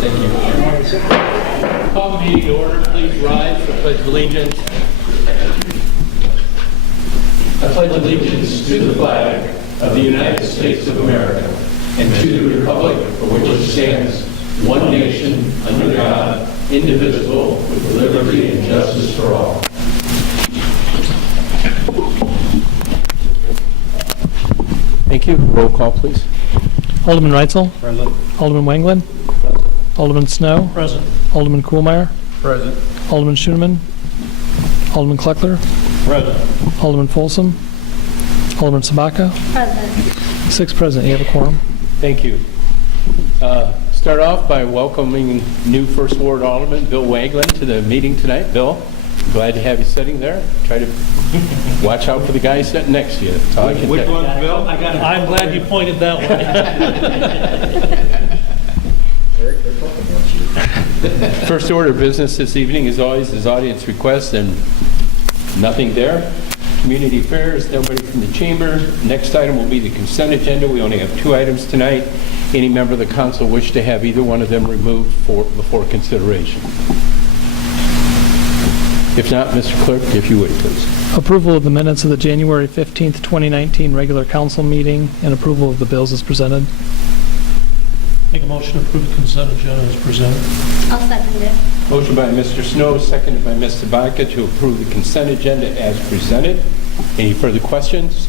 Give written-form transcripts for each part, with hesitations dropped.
Thank you. Call the meeting to order. Please rise for pledge of allegiance. I pledge allegiance to the flag of the United States of America and to the republic for which it stands, one nation, under God, indivisible, with liberty and justice for all. Thank you. Roll call, please. Alderman Reitzel. Present. Alderman Wanglin. Alderman Snow. Present. Alderman Kuhlmeier. Present. Alderman Schoeneman. Alderman Kleckler. Present. Alderman Folsom. Alderman Sabaka. Present. 6 present. You have a quorum. Thank you. Start off by welcoming new First Ward Alderman Bill Wanglin to the meeting tonight. Bill, glad to have you sitting there. Try to watch out for the guy sitting next to you. That's all I can Which tell you. one's Bill? I'm glad you pointed that way. First order of business this evening, as always, is audience requests, and nothing there. Community affairs, nobody from the chamber. Next item will be the consent agenda. We only have 2 items tonight. Any member of the council wish to have either one of them removed before consideration? If not, Mr. Clerk, if you would, please. Approval of the minutes of the January 15th, 2019 regular council meeting and approval of the bills as presented. Make a motion to approve the consent agenda as presented. I'll second it. Motion by Mr. Snow, seconded by Ms. Sabaka to approve the consent agenda as presented. Any further questions?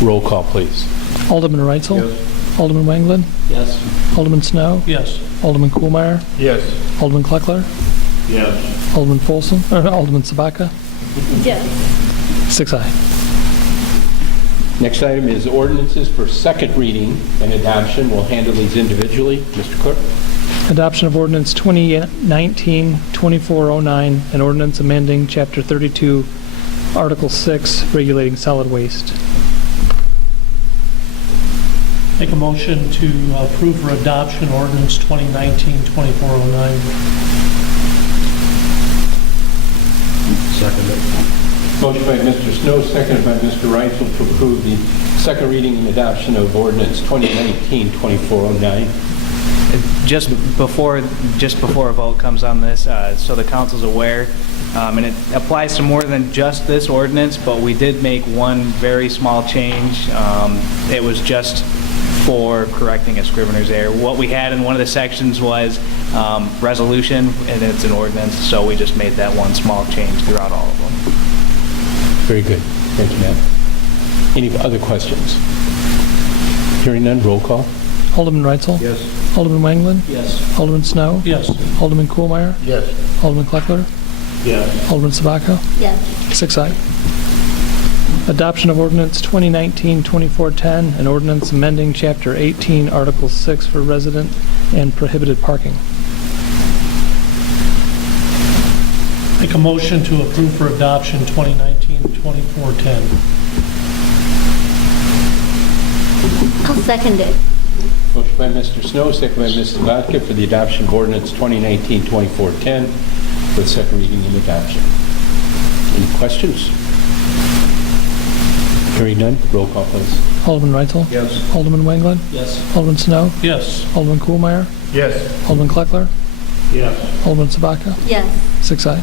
Roll call, please. Alderman Reitzel. Alderman Wanglin. Yes. Alderman Snow. Yes. Alderman Kuhlmeier. Yes. Alderman Kleckler. Yes. Alderman Folsom. Alderman Sabaka. Yes. 6 aye. Next item is ordinances for second reading and adoption. We'll handle these individually. Mr. Clerk? Adoption of ordinance 2019-2409, an ordinance amending Chapter 32, Article 6, regulating solid waste. Make a motion to approve for adoption ordinance 2019-2409. Second it. Motion by Mr. Snow, seconded by Mr. Reitzel to approve the second reading and adoption of ordinance 2019-2409. Just before a vote comes on this, so the council's aware, and it applies to more than just this ordinance, but we did make one very small change. It was just for correcting a scrivener's error. What we had in one of the sections was resolution, and it's an ordinance, so we just made that one small change throughout all of them. Very good. Thank you, ma'am. Any other questions? Hearing none, roll call. Alderman Reitzel. Yes. Alderman Wanglin. Yes. Alderman Snow. Yes. Alderman Kuhlmeier. Yes. Alderman Kleckler. Yes. Alderman Sabaka. Yes. 6 aye. Adoption of ordinance 2019-2410, an ordinance amending Chapter 18, Article 6 for resident and prohibited parking. Make a motion to approve for adoption 2019-2410. I'll second it. Motion by Mr. Snow, second by Ms. Sabaka for the adoption of ordinance 2019-2410 for the second reading and adoption. Any questions? Hearing none, roll call, please. Alderman Reitzel. Yes. Alderman Wanglin. Yes. Alderman Snow. Yes. Alderman Kuhlmeier. Yes. Alderman Kleckler. Yes. Alderman Sabaka. Yes. 6 aye.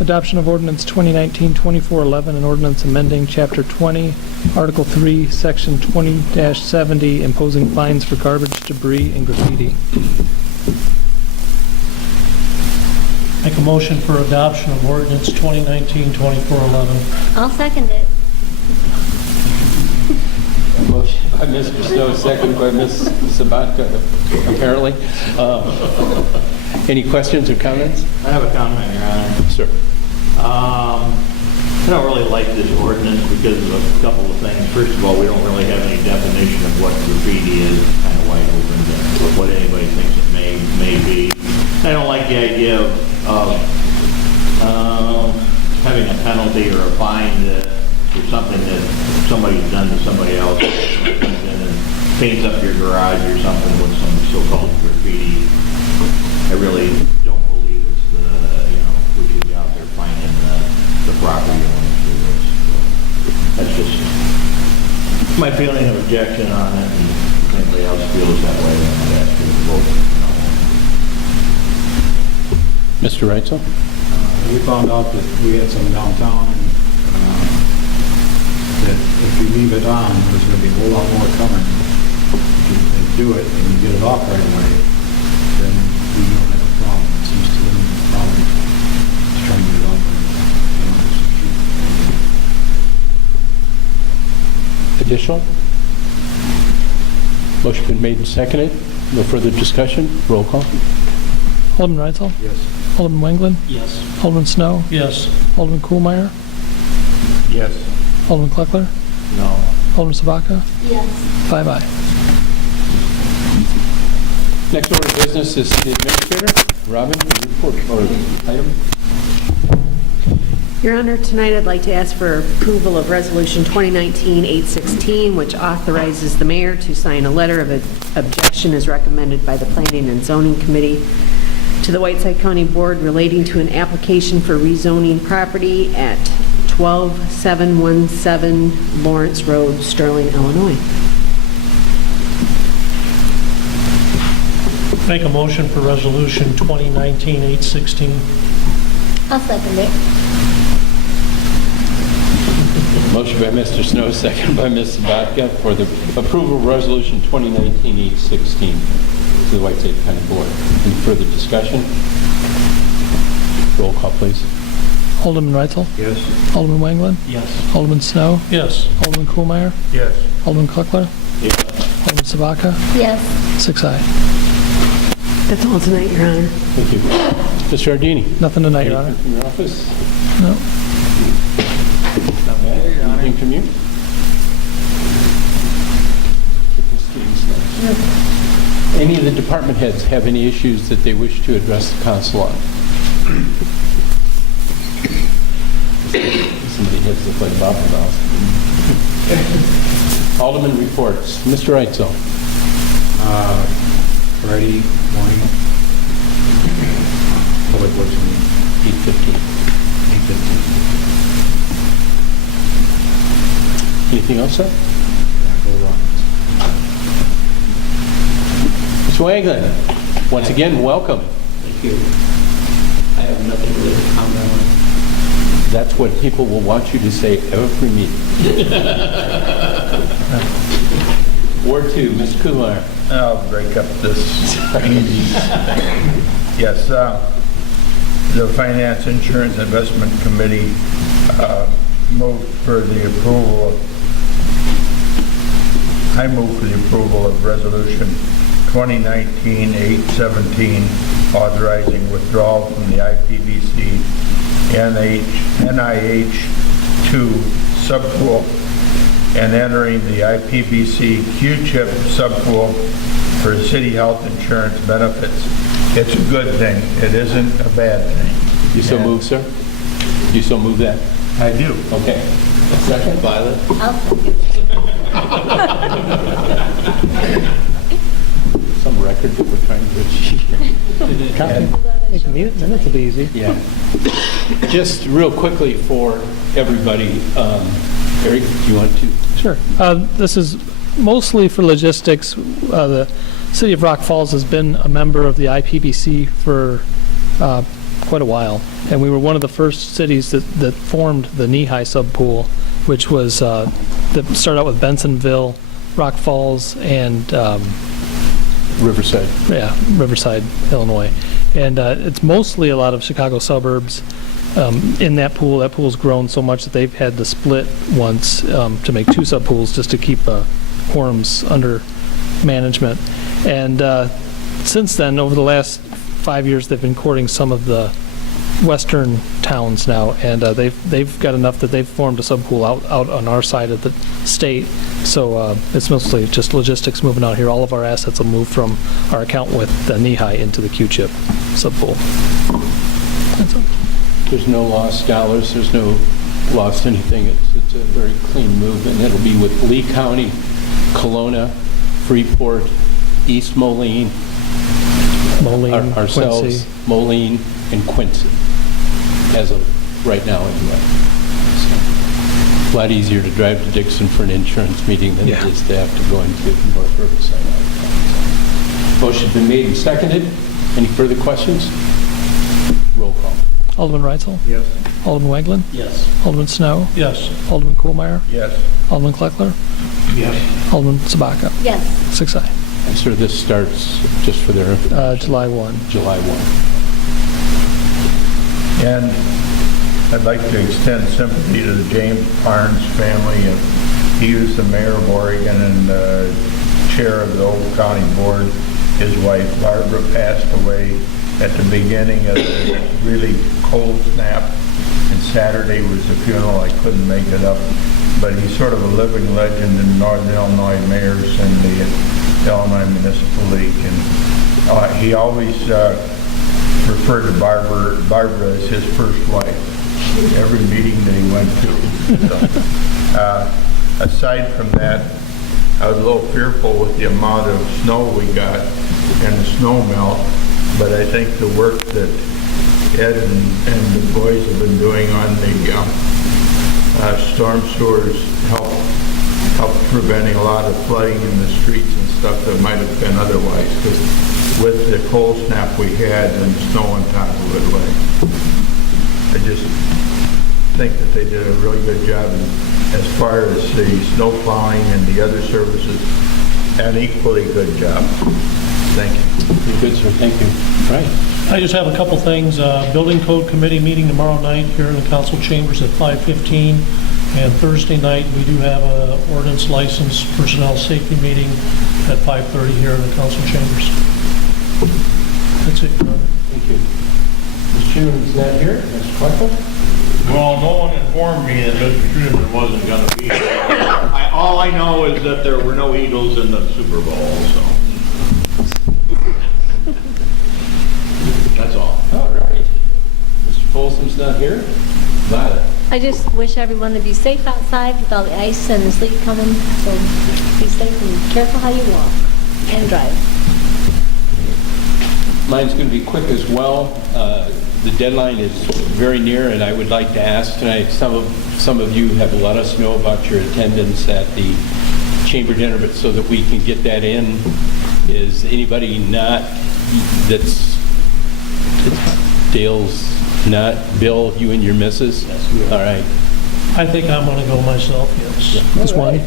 Adoption of ordinance 2019-2411, an ordinance amending Chapter 20, Article 3, Section 20-70, imposing fines for garbage, debris, and graffiti. Make a motion for adoption of ordinance 2019-2411. I'll second it. Motion by Mr. Snow, second by Ms. Sabatka, apparently. Any questions or comments? I have a comment, Your Honor. Sir. I don't really like this ordinance because of a couple of things. First of all, we don't really have any definition of what graffiti is. It's kind of wide open to what anybody thinks it may be. I don't like the idea of having a penalty or a fine for something that somebody's done to somebody else. Somebody comes in and paints up your garage or something with some so-called graffiti. I really don't believe it's we should be out there finding the property owners for this. That's just my feeling of objection on it. And anybody else feels that way, then I'd ask you to vote no. Mr. Reitzel? We found out that we had some downtown, and that if you leave it on, there's going to be a whole lot more coming. If you do it and you get it off right away, then we don't have a problem. It seems to limit the problem. Just trying to get it off. Additional? Motion been made and seconded. No further discussion. Roll call. Alderman Reitzel? Yes. Alderman Wenglin? Yes. Alderman Snow? Yes. Alderman Kuhlmeier? Yes. Alderman Kleckler? No. Alderman Sabaka? Yes. 5 ayes. Next order of business is the administrator. Robin, your report or item? Your Honor, tonight I'd like to ask for approval of Resolution 2019-816, which authorizes the mayor to sign a letter of objection as recommended by the Planning and Zoning Committee to the Whiteside County Board relating to an application for rezoning property at 12717 Lawrence Road, Sterling, Illinois. Make a motion for Resolution 2019-816. I'll second it. Motion by Mr. Snow, second by Ms. Sabatka for the approval of Resolution 2019-816 to the Whiteside County Board. Any further discussion? Roll call, please. Alderman Reitzel? Yes. Alderman Wenglin? Yes. Alderman Snow? Yes. Alderman Kuhlmeier? Yes. Alderman Kleckler? Alderman Sabaka? Yes. 6 ayes. That's all tonight, Your Honor. Thank you. Mr. Ardini? Nothing tonight, Your Anything Honor. from your office? No. Anything from you? Any of the department heads have any issues that they wish to address the council on? Somebody hits the foot above about. Alderman reports. Mr. Reitzel. Friday morning, Public Works meeting, 8:15. 8:15. Anything else, sir? Go Rockets. Mr. Waglin, once again, welcome. Thank you. I have nothing really to comment on. That's what people will want you to say every meeting. Ward 2, Mr. Kumar. I'll break up this easy thing. Yes, the Finance Insurance Investment Committee moved for the approval of, I move for the approval of Resolution 2019-817, authorizing withdrawal from the IPBC NIH2 subpool and entering the IPBC Q-CHIP subpool for city health insurance benefits. It's a good thing. It isn't a bad thing. You so move, sir? You so move that? I do. Okay. Second, Violet. I'll second it. Some record that we're trying to achieve. Make minutes will be easy. Yeah. Just real quickly for everybody, Eric, do you want to? Sure. This is mostly for logistics. The City of Rock Falls has been a member of the IPBC for quite a while, and we were one of the first cities that formed the Knee-High subpool, which was that started out with Bensonville, Rock Falls, and Riverside. Riverside, Illinois. And it's mostly a lot of Chicago suburbs in that pool. That pool's grown so much that they've had to split once to make 2 subpools just to keep quorums under management. And since then, over the last 5 years, they've been courting some of the western towns now, and they've got enough that they've formed a subpool out on our side of the state. So it's mostly just logistics moving out here. All of our assets will move from our account with the Knee-High into the Q-CHIP subpool. That's all. There's no lost dollars, there's no lost anything. It's a very clean move, and it'll be with Lee County, Kelowna, Freeport, East Moline, Moline, ourselves, Quincy. Moline, and Quincy, as of right now anyway. So, a lot easier to drive to Dixon for an insurance meeting than it Yeah. is to have to go into North Riverside. Motion's been made and seconded. Any further questions? Roll call. Alderman Reitzel? Yes. Alderman Weglin? Yes. Alderman Snow? Yes. Alderman Kohlmeyer? Yes. Alderman Kleckler? Yes. Alderman Sabaka? Yes. 6 aye. And sir, this starts just for their July 1. July 1. And I'd like to extend sympathy to the James Barnes family. He was the mayor of Oregon and chair of the Old County Board. His wife Barbara passed away at the beginning of the really cold snap, and Saturday was the funeral. I couldn't make it up, but he's sort of a living legend in Northern Illinois mayors and the Illinois Municipal League. And he always referred to Barbara as his first wife, every meeting that he went to. So, aside from that, I was a little fearful with the amount of snow we got and the snow melt, but I think the work that Ed and the boys have been doing on the storm sewers helped preventing a lot of flooding in the streets and stuff that might have been otherwise, because with the cold snap we had and snow on top of it, I just think that they did a really good job as far as the snow plowing and the other services, an equally good job. Thank you. Good, sir. Thank you. Right. I just have a couple things. Building Code Committee meeting tomorrow night here in the council chambers at 5:15. And Thursday night, we do have a ordinance license personnel safety meeting at 5:30 here in the council chambers. That's it, Your Honor. Thank you. Mr. Schuman's not here. Mr. Clark? Well, no one informed me that Mr. Schuman wasn't going to be here. All I know is that there were no Eagles in the Super Bowl, so. That's all. All right. Mr. Folsom's not here. Violet. I just wish everyone to be safe outside with all the ice and the sleet coming. So be safe and careful how you walk and drive. Mine's going to be quick as well. The deadline is very near, and I would like to ask tonight, some of you have let us know about your attendance at the chamber dinner, but so that we can get that in, is anybody not, that's Dale's not, Bill, you and your missus? Yes, we are. All right. I think I'm going to go myself, yes. Just one.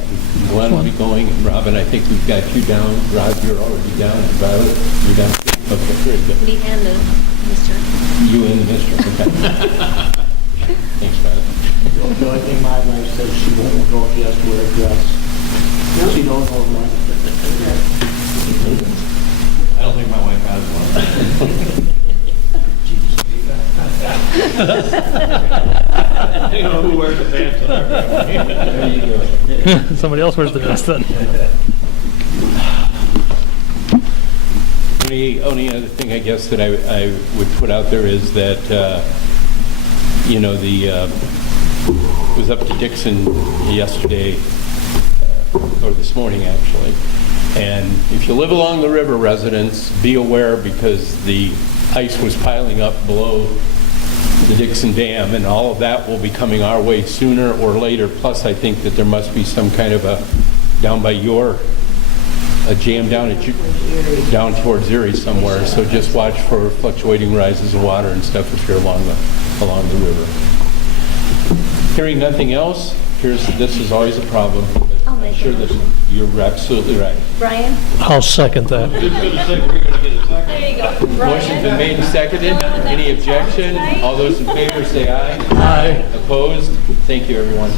Glenn will be going, and Robin, I think we've got you down. Rob, you're already down. Violet, you're down. Okay, very good. Me and the Mr. You and the mister, okay. Thanks, Violet. The only thing my wife says, she won't go if she has to wear a dress. She don't know one. I don't think my wife has one. You know who wears the pants in our family. There you go. Somebody else wears the dress then. Only other thing, I guess, that I would put out there is that, was up to Dixon yesterday, or this morning, actually. And if you live along the river, residents, be aware, because the ice was piling up below the Dixon Dam, and all of that will be coming our way sooner or later. Plus, I think that there must be some kind of a, down by a jam down towards Erie somewhere. So just watch for fluctuating rises of water and stuff if you're along the river. Hearing nothing else, this is always a problem. I'll make I'm sure a that motion. you're absolutely right. Brian? I'll second that. Just gonna say, we're gonna get a second. There you go. Motion's been made and seconded. Any objection? All those in favor say aye. Aye. Opposed? Thank you, everyone.